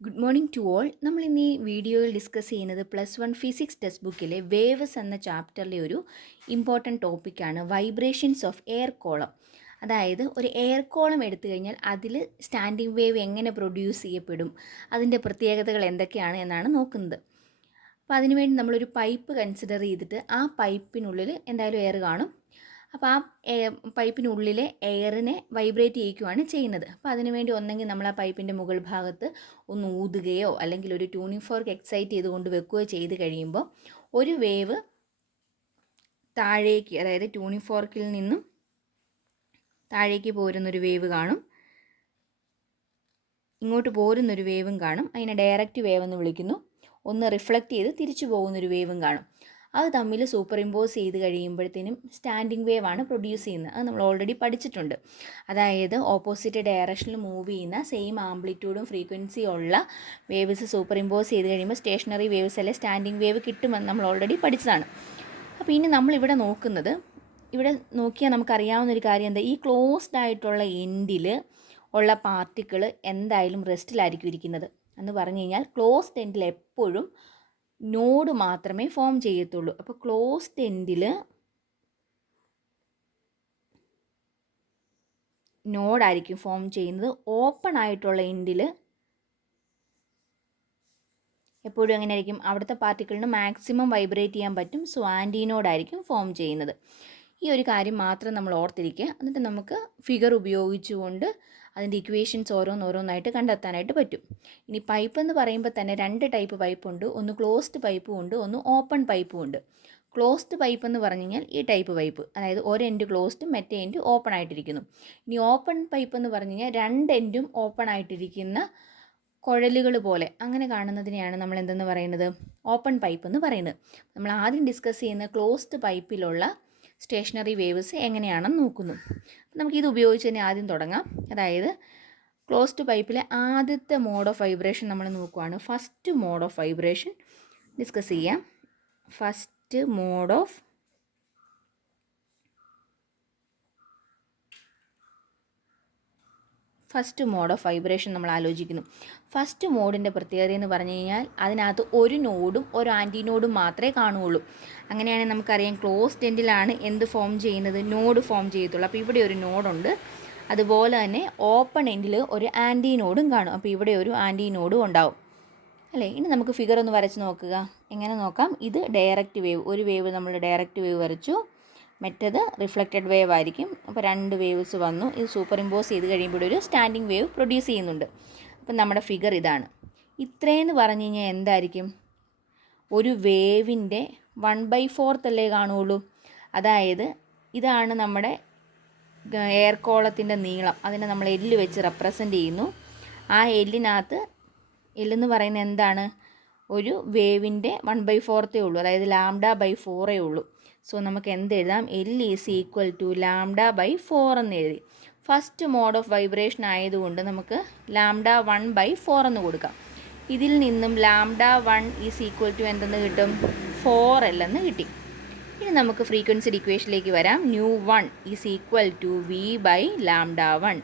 Good morning to all. നമ്മൾ ഇന്ന് ഈ വീഡിയോയിൽ ഡിസ്കസ് ചെയ്യുന്നത് +1 ഫിസിക്സ് ടെക്സ്റ്റ് ബുക്കിലെ വേവ്സ് എന്ന ചാപ്റ്ററിലെ ഒരു ഇമ്പോർട്ടൻറ്റ് ടോപ്പിക്കാണ് വൈബ്രേഷൻസ് ഓഫ് എയർ കോളം. അതായത് ഒരു എയർ കോളം എടുത്തു കഴിഞ്ഞാൽ അതിൽ സ്റ്റാൻഡിംഗ് വേവ് എങ്ങനെ പ്രൊഡ്യൂസ് ചെയ്യപ്പെടും, അതിൻ്റെ പ്രത്യേകതകൾ എന്തൊക്കെയാണ് എന്നാണ് നോക്കുന്നത്. അപ്പോൾ അതിനുവേണ്ടി നമ്മളൊരു പൈപ്പ് കൺസിഡർ ചെയ്തിട്ട് ആ പൈപ്പിനുള്ളിൽ എന്തായാലും എയർ കാണും. അപ്പോൾ ആ പൈപ്പിനുള്ളിലെ എയറിനെ വൈബ്രേറ്റ് ചെയ്യിക്കുകയാണ് ചെയ്യുന്നത്. അപ്പോൾ അതിനുവേണ്ടി ഒന്നെങ്കിൽ നമ്മൾ ആ പൈപ്പിൻ്റെ മുകൾ ഭാഗത്ത് ഒന്ന് ഊതുകയോ അല്ലെങ്കിൽ ഒരു ട്യൂണിംഗ് ഫോർക്ക് എക്സൈറ്റ് ചെയ്തുകൊണ്ട് വെക്കുകയോ ചെയ്ത് കഴിയുമ്പോൾ ഒരു വേവ് താഴേക്ക്, അതായത് ട്യൂണിംഗ് ഫോർക്കിൽ നിന്നും താഴേക്ക് പോരുന്നൊരു വേവ് കാണും, ഇങ്ങോട്ട് പോരുന്നൊരു വേവും കാണും. അതിനെ ഡയറക്റ്റ് വേവ് എന്ന് വിളിക്കുന്നു. ഒന്ന് റിഫ്ലക്റ്റ് ചെയ്ത് തിരിച്ചു പോകുന്നൊരു വേവും കാണും. അത് തമ്മിൽ സൂപ്പർ ഇമ്പോസ് ചെയ്ത് കഴിയുമ്പോഴത്തേനും സ്റ്റാൻഡിംഗ് വേവ് ആണ് പ്രൊഡ്യൂസ് ചെയ്യുന്നത്. അത് നമ്മൾ ഓൾറെഡി പഠിച്ചിട്ടുണ്ട്. അതായത് ഓപ്പോസിറ്റ് ഡയറക്ഷനിൽ മൂവ് ചെയ്യുന്ന സെയിം ആംപ്ലിറ്റ്യൂഡും ഫ്രീക്വൻസിയും ഉള്ള വേവ്സ് സൂപ്പർ ഇമ്പോസ് ചെയ്ത് കഴിയുമ്പോൾ സ്റ്റേഷനറി വേവ്സ് അല്ലെ സ്റ്റാൻഡിംഗ് വേവ് കിട്ടുമെന്ന് നമ്മൾ ഓൾറെഡി പഠിച്ചതാണ്. അപ്പോൾ ഇനി നമ്മളിവിടെ നോക്കുന്നത്, ഇവിടെ നോക്കിയാൽ നമുക്കറിയാവുന്നൊരു കാര്യം എന്താ, ഈ ക്ലോസ്ഡ് ആയിട്ടുള്ള എൻഡിൽ ഉള്ള പാർട്ടിക്കിൾ എന്തായാലും റെസ്റ്റിലായിരിക്കും ഇരിക്കുന്നത്. എന്ന് പറഞ്ഞു കഴിഞ്ഞാൽ ക്ലോസ്ഡ് എൻഡിൽ എപ്പോഴും നോഡ് മാത്രമേ ഫോം ചെയ്യത്തുള്ളൂ. അപ്പോൾ ക്ലോസ്ഡ് എൻഡിൽ നോഡായിരിക്കും ഫോം ചെയ്യുന്നത്. ഓപ്പൺ ആയിട്ടുള്ള എൻഡിൽ എപ്പോഴും എങ്ങനെ ആയിരിക്കും, അവിടുത്തെ പാർട്ടിക്കിളിന് മാക്സിമം വൈബ്രേറ്റ് ചെയ്യാൻ പറ്റും. സോ ആൻറ്റിനോഡായിരിക്കും ഫോം ചെയ്യുന്നത്. ഈ ഒരു കാര്യം മാത്രം നമ്മൾ ഓർത്തിരിക്കുക. എന്നിട്ട് നമുക്ക് ഫിഗർ ഉപയോഗിച്ചുകൊണ്ട് അതിൻ്റെ ഇക്വേഷൻസ് ഓരോന്നോരോന്നായിട്ട് കണ്ടെത്താനായിട്ട് പറ്റും. ഇനി പൈപ്പ് എന്ന് പറയുമ്പോൾ തന്നെ രണ്ട് ടൈപ്പ് പൈപ്പുണ്ട്. ഒന്ന് ക്ലോസ്ഡ് പൈപ്പും ഉണ്ട്, ഒന്ന് ഓപ്പൺ പൈപ്പും ഉണ്ട്. ക്ലോസ്ഡ് പൈപ്പ് എന്ന് പറഞ്ഞു കഴിഞ്ഞാൽ ഈ ടൈപ്പ് പൈപ്പ്, അതായത് ഒരു എൻഡ് ക്ലോസ്ഡും മറ്റേ എൻഡ് ഓപ്പൺ ആയിട്ടിരിക്കുന്നു. ഇനി ഓപ്പൺ പൈപ്പ് എന്ന് പറഞ്ഞു കഴിഞ്ഞാൽ രണ്ട് എൻഡും ഓപ്പൺ ആയിട്ടിരിക്കുന്ന കുഴലുകൾ പോലെ അങ്ങനെ കാണുന്നതിനെയാണ് നമ്മൾ എന്തെന്ന് പറയുന്നത്, ഓപ്പൺ പൈപ്പ് എന്ന് പറയുന്നത്. നമ്മൾ ആദ്യം ഡിസ്കസ് ചെയ്യുന്ന ക്ലോസ്ഡ് പൈപ്പിലുള്ള സ്റ്റേഷനറി വേവ്സ് എങ്ങനെയാണെന്ന് നോക്കുന്നു. നമുക്കിത് ഉപയോഗിച്ച് തന്നെ ആദ്യം തുടങ്ങാം. അതായത് ക്ലോസ്ഡ് പൈപ്പിലെ ആദ്യത്തെ മോഡ് ഓഫ് വൈബ്രേഷൻ നമ്മൾ നോക്കുകയാണ്. First mode of vibration discuss ചെയ്യാം. ഫസ്റ്റ് മോഡ് ഓഫ് വൈബ്രേഷൻ നമ്മൾ ആലോചിക്കുന്നു. ഫസ്റ്റ് മോഡിൻ്റെ പ്രത്യേകത എന്ന് പറഞ്ഞു കഴിഞ്ഞാൽ അതിനകത്ത് ഒരു നോഡും ഒരു ആൻറ്റിനോഡും മാത്രമേ കാണുകയുള്ളൂ. അങ്ങനെയാണെങ്കിൽ നമുക്കറിയാം ക്ലോസ്ഡ് എൻഡിലാണ് എന്ത് ഫോം ചെയ്യുന്നത്, നോഡ് ഫോം ചെയ്യത്തുള്ളൂ. അപ്പോൾ ഇവിടെ ഒരു നോഡുണ്ട്. അതുപോലെ തന്നെ ഓപ്പൺ എൻഡിൽ ഒരു ആൻറ്റിനോഡും കാണും. അപ്പോൾ ഇവിടെ ഒരു ആൻറ്റിനോഡും ഉണ്ടാവും അല്ലേ. ഇനി നമുക്ക് ഫിഗർ ഒന്ന് വരച്ച് നോക്കുക. എങ്ങനെ നോക്കാം, ഇത് ഡയറക്റ്റ് വേവ്, ഒരു വേവ് നമ്മൾ ഡയറക്റ്റ് വേവ് വരച്ചു, മറ്റേത് റിഫ്ലക്റ്റഡ് വേവ് ആയിരിക്കും. അപ്പോൾ രണ്ട് വേവ്സ് വന്നു. ഇത് സൂപ്പർ ഇമ്പോസ് ചെയ്ത് കഴിയുമ്പോൾ ഒരു സ്റ്റാൻഡിംഗ് വേവ് പ്രൊഡ്യൂസ് ചെയ്യുന്നുണ്ട്. അപ്പം നമ്മുടെ ഫിഗർ ഇതാണ്. ഇത്രയെന്ന് പറഞ്ഞു കഴിഞ്ഞാൽ എന്തായിരിക്കും, ഒരു വേവിൻ്റെ 1/4 അല്ലേ കാണുകയുള്ളൂ. അതായത് ഇതാണ് നമ്മുടെ എയർ കോളത്തിൻ്റെ നീളം. അതിനെ നമ്മൾ എല്ല് വെച്ച് റെപ്രസെൻ്റ് ചെയ്യുന്നു. ആ എല്ലിനകത്ത്, എല്ലെന്ന് പറയുന്നത് എന്താണ്, ഒരു വേവിൻ്റെ 1/4 ഉള്ളൂ, അതായത് λ/4 ഉള്ളൂ. സോ നമുക്ക് എന്തെഴുതാം, L ഈസ് ഈക്വൽ ടു λ/4 എന്ന് എഴുതി. ഫസ്റ്റ് മോഡ് ഓഫ് വൈബ്രേഷൻ ആയതുകൊണ്ട് നമുക്ക് λ1/4 എന്ന് കൊടുക്കാം. ഇതിൽ നിന്നും λ1 ഈസ് ഈക്വൽ ടു എന്തെന്ന് കിട്ടും, 4L എന്ന് കിട്ടി. ഇനി നമുക്ക് ഫ്രീക്വൻസി ഇക്വേഷനിലേക്ക് വരാം. μ1 is equal to v/λ1,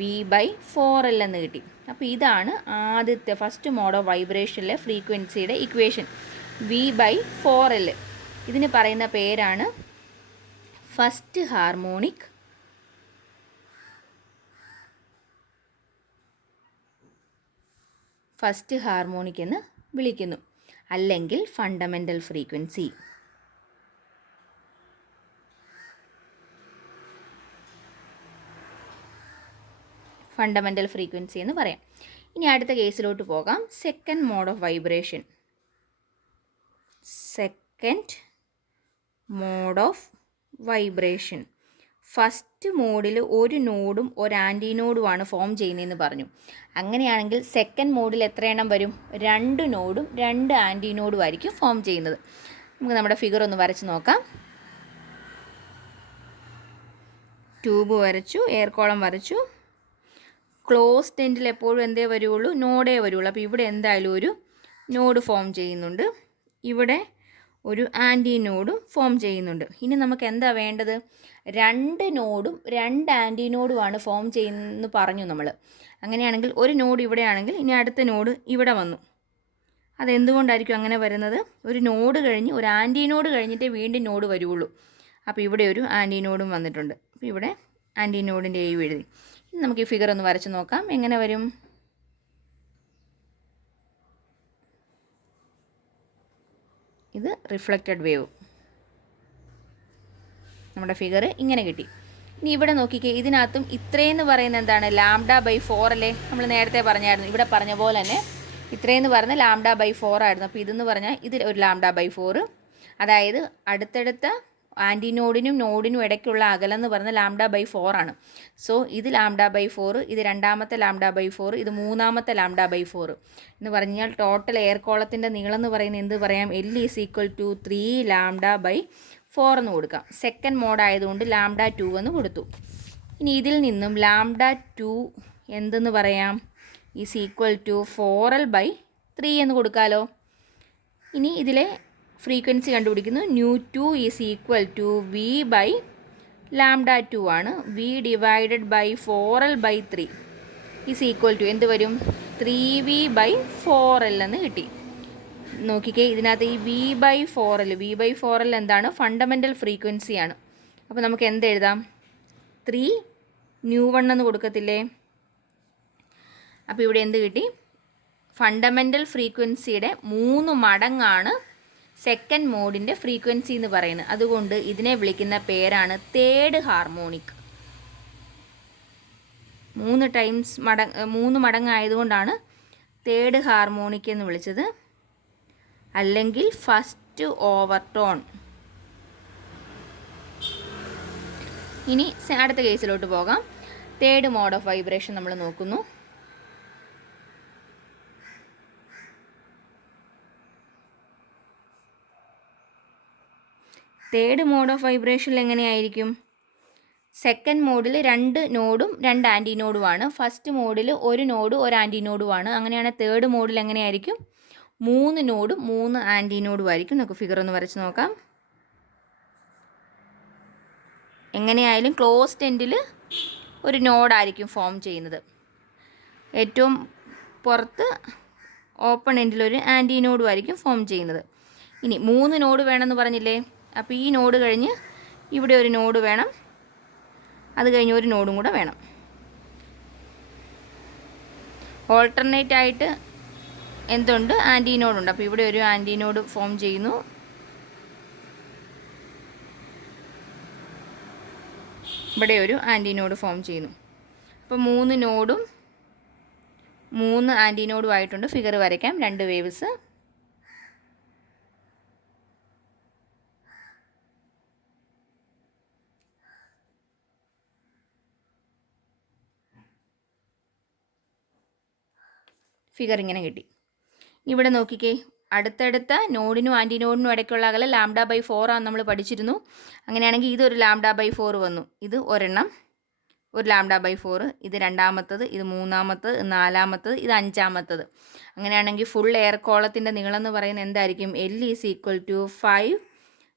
v/4L എന്ന് കിട്ടി. അപ്പോൾ ഇതാണ് ആദ്യത്തെ ഫസ്റ്റ് മോഡ് ഓഫ് വൈബ്രേഷനിലെ ഫ്രീക്വൻസിയുടെ ഇക്വേഷൻ, v/4L. ഇതിന് പറയുന്ന പേരാണ് ഫസ്റ്റ് ഹാർമോണിക് എന്ന് വിളിക്കുന്നു, അല്ലെങ്കിൽ ഫണ്ടമെൻ്റൽ ഫ്രീക്വൻസി. ഫണ്ടമെൻ്റൽ ഫ്രീക്വൻസി എന്ന് പറയാം. ഇനി അടുത്ത കേസിലോട്ട് പോകാം. Second mode of vibration. Second mode of vibration. First മോഡിൽ ഒരു നോഡും ഒരു ആൻറ്റിനോഡുമാണ് ഫോം ചെയ്യുന്നതെന്ന് പറഞ്ഞു. അങ്ങനെയാണെങ്കിൽ സെക്കൻഡ് മോഡിൽ എത്ര എണ്ണം വരും, രണ്ട് നോഡും രണ്ട് ആൻറ്റിനോഡും ആയിരിക്കും ഫോം ചെയ്യുന്നത്. നമുക്ക് നമ്മുടെ ഫിഗർ ഒന്ന് വരച്ച് നോക്കാം. ട്യൂബ് വരച്ചു, എയർ കോളം വരച്ചു. ക്ലോസ്ഡ് എൻഡിൽ എപ്പോഴും എന്തേ വരുള്ളൂ, നോഡേ വരുള്ളൂ. അപ്പോൾ ഇവിടെ എന്തായാലും ഒരു നോഡ് ഫോം ചെയ്യുന്നുണ്ട്. ഇവിടെ ഒരു ആൻറ്റി നോഡും ഫോം ചെയ്യുന്നുണ്ട്. ഇനി നമുക്ക് എന്താ വേണ്ടത്? 2 നോഡും 2 ആൻറ്റി നോഡുമാണ് ഫോം ചെയ്യുന്നതെന്ന് പറഞ്ഞു നമ്മൾ. അങ്ങനെയാണെങ്കിൽ ഒരു നോഡ് ഇവിടെയാണെങ്കിൽ ഇനി അടുത്ത നോഡ് ഇവിടെ വന്നു. അതെന്തുകൊണ്ടായിരിക്കും അങ്ങനെ വരുന്നത്? ഒരു നോഡ് കഴിഞ്ഞ് ഒരു ആൻറ്റി നോഡ് കഴിഞ്ഞിട്ടേ വീണ്ടും നോഡ് വരുള്ളൂ. അപ്പോൾ ഇവിടെ ഒരു ആൻറ്റി നോഡും വന്നിട്ടുണ്ട്. അപ്പോൾ ഇവിടെ ആൻറ്റി നോഡിൻ്റെ എ എഴുതി. ഇനി നമുക്ക് ഈ ഫിഗർ ഒന്ന് വരച്ച് നോക്കാം. എങ്ങനെ വരും? ഇത് റിഫ്ലക്റ്റഡ് വേവ്. നമ്മുടെ ഫിഗർ ഇങ്ങനെ കിട്ടി. ഇനി ഇവിടെ നോക്കിക്കേ, ഇതിനകത്തും ഇത്രയെന്ന് പറയുന്നത് എന്താണ്? λ/4 അല്ലേ? നമ്മൾ നേരത്തെ പറഞ്ഞായിരുന്നു, ഇവിടെ പറഞ്ഞ പോലെ തന്നെ ഇത്രയെന്ന് പറഞ്ഞാൽ λ/4 ആയിരുന്നു. അപ്പോൾ ഇതെന്ന് പറഞ്ഞാൽ ഇതിൽ ഒരു λ/4, അതായത് അടുത്തടുത്ത ആൻറ്റി നോഡിനും നോഡിനും ഇടയ്ക്കുള്ള അകലം എന്ന് പറഞ്ഞാൽ λ/4 ആണ്. സോ ഇത് λ/4, ഇത് രണ്ടാമത്തെ λ/4, ഇത് മൂന്നാമത്തെ λ/4 എന്ന് പറഞ്ഞാൽ ടോട്ടൽ എയർ കോളത്തിൻ്റെ നീളം എന്ന് പറയുന്നത് എന്ത് പറയാം? L = 3 λ/4 എന്ന് കൊടുക്കാം. സെക്കൻഡ് മോഡ് ആയതുകൊണ്ട് λ2 എന്ന് കൊടുത്തു. ഇനി ഇതിൽ നിന്നും λ2 എന്തെന്ന് പറയാം? = 4l/3 എന്ന് കൊടുക്കാമല്ലോ. ഇനി ഇതിലെ ഫ്രീക്വൻസി കണ്ടുപിടിക്കുന്നു. ν2 = v/λ2 ആണ്. v/4l/3 = എന്ത് വരും? 3v/4l എന്ന് കിട്ടി. നോക്കിക്കേ, ഇതിനകത്ത് ഈ v/4l എന്താണ്? ഫണ്ടമെൻ്റൽ ഫ്രീക്വൻസിയാണ്. അപ്പോൾ നമുക്ക് എന്തെഴുതാം? 3ν1 എന്ന് കൊടുക്കത്തില്ലേ? അപ്പോൾ ഇവിടെ എന്ത് കിട്ടി? ഫണ്ടമെൻ്റൽ ഫ്രീക്വൻസിയുടെ 3 മടങ്ങാണ് സെക്കൻഡ് മോഡിൻ്റെ ഫ്രീക്വൻസി എന്ന് പറയുന്നത്. അതുകൊണ്ട് ഇതിനെ വിളിക്കുന്ന പേരാണ് തേർഡ് ഹാർമോണിക്. 3 മടങ്ങായതുകൊണ്ടാണ് തേർഡ് ഹാർമോണിക് എന്ന് വിളിച്ചത്, അല്ലെങ്കിൽ ഫസ്റ്റ് ഓവർടോൺ. ഇനി അടുത്ത കേസിലോട്ട് പോകാം. തേർഡ് മോഡ് ഓഫ് വൈബ്രേഷൻ നമ്മൾ നോക്കുന്നു. തേർഡ് മോഡ് ഓഫ് വൈബ്രേഷനിൽ എങ്ങനെയായിരിക്കും? സെക്കൻഡ് മോഡിൽ 2 നോഡും 2 ആൻറ്റി നോഡുമാണ്. ഫസ്റ്റ് മോഡിൽ 1 നോഡ് 1 ആൻറ്റി നോഡുമാണ്. അങ്ങനെയാണെങ്കിൽ തേർഡ് മോഡിൽ എങ്ങനെയായിരിക്കും? 3 നോഡും 3 ആൻറ്റി നോഡും ആയിരിക്കും. നമുക്ക് ഫിഗർ ഒന്ന് വരച്ച് നോക്കാം. എങ്ങനെയായാലും ക്ലോസ്ഡ് എൻഡിൽ ഒരു നോഡായിരിക്കും ഫോം ചെയ്യുന്നത്. ഏറ്റവും പുറത്ത് ഓപ്പൺ എൻഡിൽ ഒരു ആൻറ്റി നോഡും ആയിരിക്കും ഫോം ചെയ്യുന്നത്. ഇനി 3 നോഡ് വേണമെന്ന് പറഞ്ഞില്ലേ? അപ്പോൾ ഈ നോഡ് കഴിഞ്ഞ് ഇവിടെ ഒരു നോഡ് വേണം, അത് കഴിഞ്ഞ് ഒരു നോഡും കൂടെ വേണം. ഓൾട്ടർനേറ്റ് ആയിട്ട് എന്തുണ്ട്? ആൻറ്റി നോഡുണ്ട്. അപ്പോൾ ഇവിടെ ഒരു ആൻറ്റി നോഡ് ഫോം ചെയ്യുന്നു, ഇവിടെ ഒരു ആൻറ്റി നോഡ് ഫോം ചെയ്യുന്നു. അപ്പോൾ 3 നോഡും 3 ആൻറ്റി നോഡും ആയിട്ടുണ്ട്. ഫിഗർ വരയ്ക്കാം. 2 വേവ്സ്. ഫിഗർ ഇങ്ങനെ കിട്ടി. ഇവിടെ നോക്കിക്കേ, അടുത്തടുത്ത നോഡിനും ആൻറ്റി നോഡിനും ഇടയ്ക്കുള്ള അകലം λ/4 ആണ് നമ്മൾ പഠിച്ചിരുന്നു. അങ്ങനെയാണെങ്കിൽ ഇതൊരു λ/4 വന്നു. ഇത് ഒരെണ്ണം, ഒരു λ/4, ഇത് രണ്ടാമത്തത്, ഇത് മൂന്നാമത്തത്, നാലാമത്തത്, ഇത് അഞ്ചാമത്തത്. അങ്ങനെയാണെങ്കിൽ ഫുൾ എയർ കോളത്തിൻ്റെ നീളം എന്ന് പറയുന്നത് എന്തായിരിക്കും? L = 5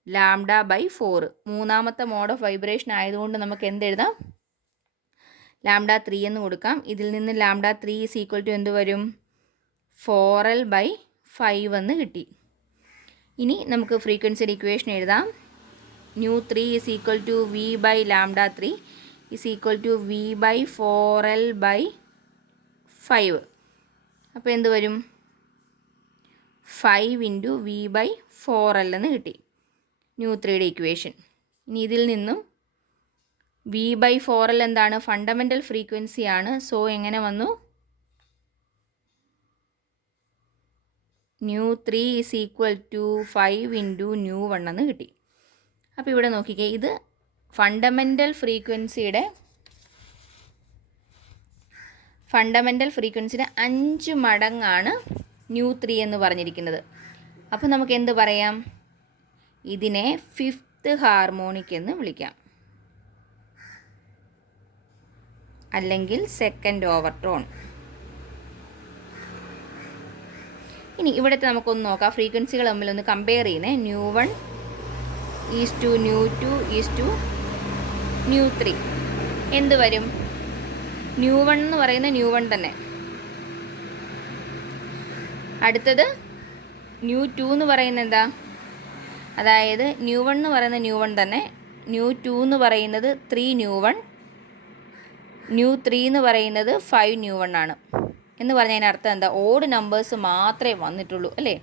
λ/4. മൂന്നാമത്തെ മോഡ് ഓഫ് വൈബ്രേഷൻ ആയതുകൊണ്ട് നമുക്ക് എന്തെഴുതാം? λ3 എന്ന് കൊടുക്കാം. ഇതിൽ നിന്ന് λ3 = എന്ത് വരും? 4l/5 എന്ന് കിട്ടി. ഇനി നമുക്ക് ഫ്രീക്വൻസിയുടെ ഇക്വേഷൻ എഴുതാം. ν3 = v/λ3 = v/4l/5. അപ്പോൾ എന്ത് വരും? 5 × v/4l എന്ന് കിട്ടി ν3യുടെ ഇക്വേഷൻ. ഇനി ഇതിൽ നിന്നും v/4l എന്താണ്? ഫണ്ടമെൻ്റൽ ഫ്രീക്വൻസിയാണ്. സോ എങ്ങനെ വന്നു? ν3 = 5 × ν1 എന്ന് കിട്ടി. അപ്പോൾ ഇവിടെ നോക്കിക്കേ, ഇത് ഫണ്ടമെൻ്റൽ ഫ്രീക്വൻസിയുടെ 5 മടങ്ങാണ് ν3 എന്ന് പറഞ്ഞിരിക്കുന്നത്. അപ്പോൾ നമുക്ക് എന്ത് പറയാം? ഇതിനെ 5th ഹാർമോണിക് എന്ന് വിളിക്കാം, അല്ലെങ്കിൽ സെക്കൻഡ് ഓവർടോൺ. ഇനി ഇവിടുത്തെ നമുക്കൊന്ന് നോക്കാം, ഫ്രീക്വൻസികൾ തമ്മിലൊന്ന് കമ്പയർ ചെയ്യുന്നത്. Nu 1 is to nu 2 is to nu 3 എന്ത് വരും? ന്യൂ 1 എന്ന് പറയുന്ന ന്യൂ 1 തന്നെ. അടുത്തത് ന്യൂ 2 എന്ന് പറയുന്നത് എന്താ? അതായത് ന്യൂ 1 എന്ന് പറയുന്ന ന്യൂ 1 തന്നെ. ന്യൂ 2 എന്ന് പറയുന്നത് 3 ന്യൂ 1, ന്യൂ 3 എന്ന് പറയുന്നത് 5 ന്യൂ 1 ആണ്. എന്ന് പറഞ്ഞതിന് അർത്ഥം എന്താ? ഓഡ് നമ്പേഴ്സ് മാത്രമേ വന്നിട്ടുള്ളൂ അല്ലേ?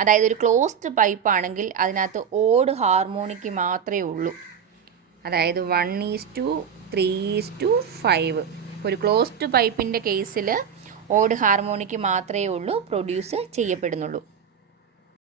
അതായത് ഒരു ക്ലോസ്ഡ് പൈപ്പ് ആണെങ്കിൽ അതിനകത്ത് ഓഡ് ഹാർമോണിക്ക് മാത്രമേ ഉള്ളൂ. അതായത് 1:3:5. ഒരു ക്ലോസ്ഡ് പൈപ്പിൻ്റെ കേസിൽ ഓഡ് ഹാർമോണിക്ക് മാത്രമേ ഉള്ളൂ പ്രൊഡ്യൂസ് ചെയ്യപ്പെടുന്നുള്ളൂ.